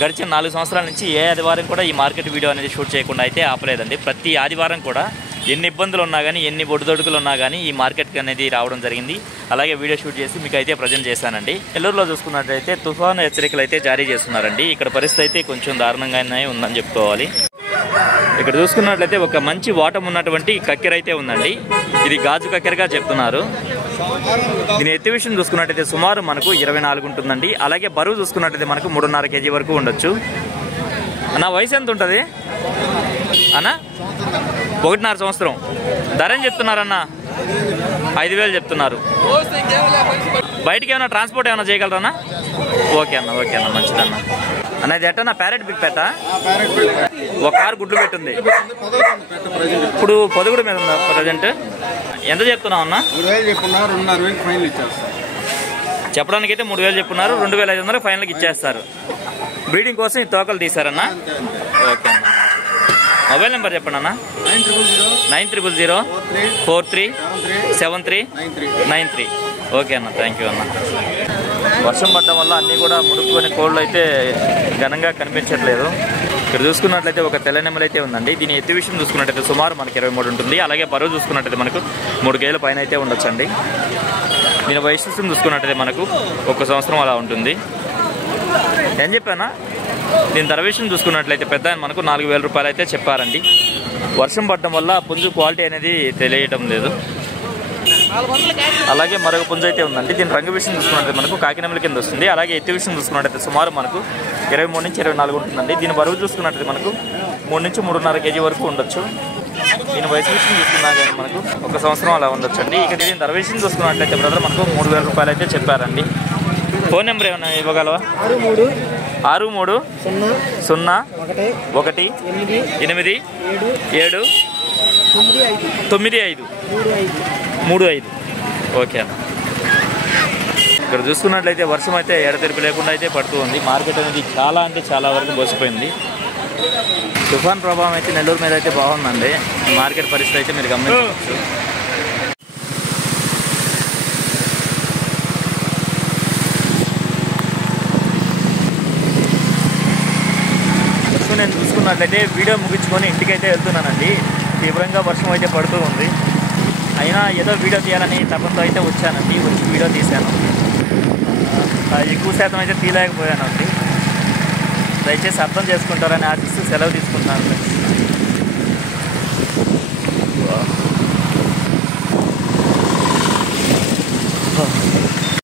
గడిచిన 4 సంవత్సరాల నుంచి ఏ ఆదివారం కూడా ఈ మార్కెట్ వీడియో అనేది షూట్ చేయకుండా అయితే ఆపలేదండి. ప్రతి ఆదివారం కూడా ఎన్ని ఇబ్బందులు ఉన్నా కానీ, ఎన్ని ఒడిదొడుకులు ఉన్నా కానీ ఈ మార్కెట్కి అనేది రావడం జరిగింది. అలాగే వీడియో షూట్ చేసి మీకు అయితే ప్రజెంట్ చేశానండి. నెల్లూరులో చూసుకున్నట్లయితే తుఫాను హెచ్చరికలు అయితే జారీ చేస్తున్నారండి. ఇక్కడ పరిస్థితి అయితే కొంచెం దారుణంగానే ఉందని చెప్పుకోవాలి. ఇక్కడ చూసుకున్నట్లయితే ఒక మంచి వాటం ఉన్నటువంటి కక్కెర అయితే ఉందండి. ఇది గాజు కక్కెరగా చెప్తున్నారు. దీని ఎత్తు విషయం చూసుకున్నట్టయితే సుమారు మనకు 24 ఉంటుందండి. అలాగే బరువు చూసుకున్నట్టయితే మనకు 3.5 kg వరకు ఉండొచ్చు. అన్న వయసు ఎంత ఉంటుంది అన్న? 1.5 సంవత్సరం. ధర ఏం చెప్తున్నారన్న? 5,000 చెప్తున్నారు. బయటికి ఏమైనా ట్రాన్స్పోర్ట్ ఏమైనా చేయగలరన్నా? ఓకే అన్న, ఓకే అన్న, మంచిదన్న. అన్న ఇది ఎట్టన్నా ప్యారెట్ బిగ్ పెట్ట? ఒక కారు గుడ్లు పెట్టింది. ఇప్పుడు పొదుగుడు మీద ఉందా ప్రజెంట్? ఎంత చెప్తున్నావు అన్న? చెప్పడానికి అయితే 3,000 చెప్పున్నారు. 2,500 ఫైనల్కి ఇచ్చేస్తారు. బ్రీడింగ్ కోసం ఈ తోకలు తీసారన్న? ఓకే అన్న. మొబైల్ నెంబర్ చెప్పండి అన్న. 9000437393. ఓకే అన్న, థ్యాంక్ యూ అన్న. వర్షం పడడం వల్ల అన్నీ కూడా ముడుక్కునే కోళ్ళు అయితే ఘనంగా కనిపించట్లేదు. ఇక్కడ చూసుకున్నట్లయితే ఒక తెల్ల నెమలి అయితే ఉందండి. దీని ఎత్తు విషయం చూసుకున్నట్టయితే సుమారు మనకి 23 ఉంటుంది. అలాగే బరువు చూసుకున్నట్టయితే మనకు 3 kg పైన అయితే ఉండొచ్చండి. దీని వయసు చూసుకున్నట్టయితే మనకు 1 సంవత్సరం అలా ఉంటుంది. ఏం చెప్పానా? దీని ధర విషయం చూసుకున్నట్లయితే పెద్ద మనకు 4,000 రూపాయలు అయితే చెప్పారండి. వర్షం పడడం వల్ల పుంజు క్వాలిటీ అనేది తెలియటం లేదు. అలాగే మరొక పుంజు అయితే ఉందండి. దీని రంగు విషయం చూసుకున్నట్లయితే మనకు కాకినెమలి కింద వస్తుంది. అలాగే ఎత్తు విషయం చూసుకున్నట్టయితే సుమారు మనకు 23 నుంచి 24 ఉంటుందండి. దీని బరువు చూసుకున్నట్లయితే మనకు 3 నుంచి 3.5 kg వరకు ఉండొచ్చు. దీని వయసు విషయం చూసుకున్నా కానీ మనకు 1 సంవత్సరం అలా ఉండొచ్చు అండి. ఇక దీని ధర విషయం చూసుకున్నట్లయితే బ్రదర్ మనకు 3,000 రూపాయలు అయితే చెప్పారండి. ఫోన్ నెంబర్ ఏమైనా ఇవ్వగలవా? 6301879535. ఓకే అన్న. ఇక్కడ చూసుకున్నట్లయితే వర్షం అయితే ఎడతెరిపి లేకుండా అయితే పడుతూ ఉంది. మార్కెట్ అనేది చాలా అంటే చాలా వరకు బోసిపోయింది. తుఫాన్ ప్రభావం అయితే నెల్లూరు మీద అయితే బాగుందండి. మార్కెట్ పరిస్థితి అయితే మీరు గమనించవచ్చు. నేను చూసుకున్నట్లయితే వీడియో ముగించుకొని ఇంటికైతే వెళ్తున్నానండి. తీవ్రంగా వర్షం అయితే పడుతూ ఉంది. అయినా ఏదో వీడియో తీయాలని తపంతో అయితే వచ్చానండి. వచ్చి వీడియో తీశాను. ఎక్కువ శాతం అయితే తీయలేకపోయానండి. దయచేసి అర్థం చేసుకుంటారని ఆశిస్తూ సెలవు తీసుకుంటున్నాను.